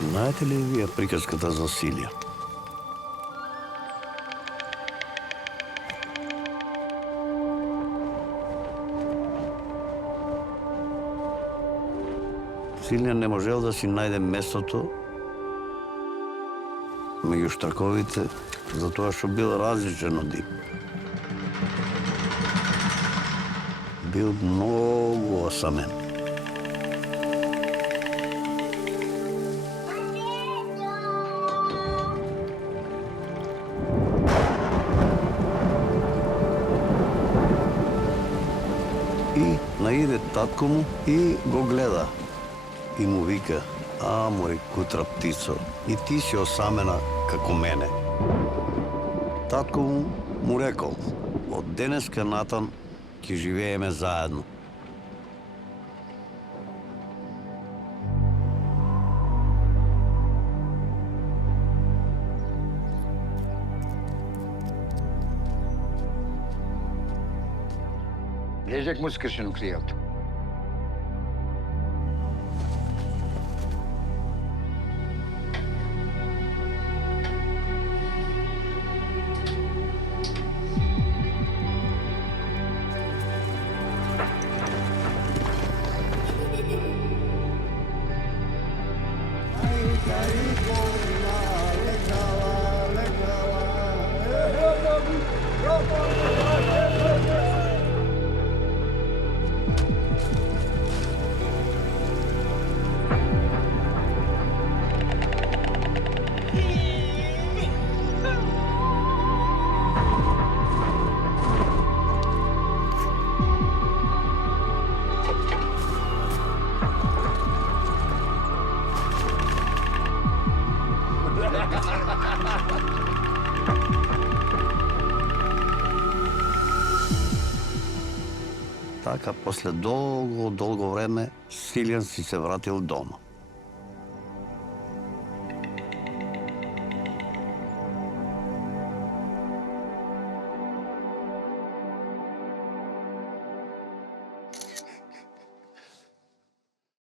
Знаете ли вие приказката за Силија? Силија не можел да си најде местото меѓу штраковите, затоа што бил различен од нив. Бил многу осамен. И наиде татко му и го гледа. И му вика: "А, мој кутра птицо, и ти си осамена како мене." Татко му рекол: "Од денеска натам ќе живееме заедно." Лежек му скршен у кријелто. Така, после долго време, Силјан си се вратил дома.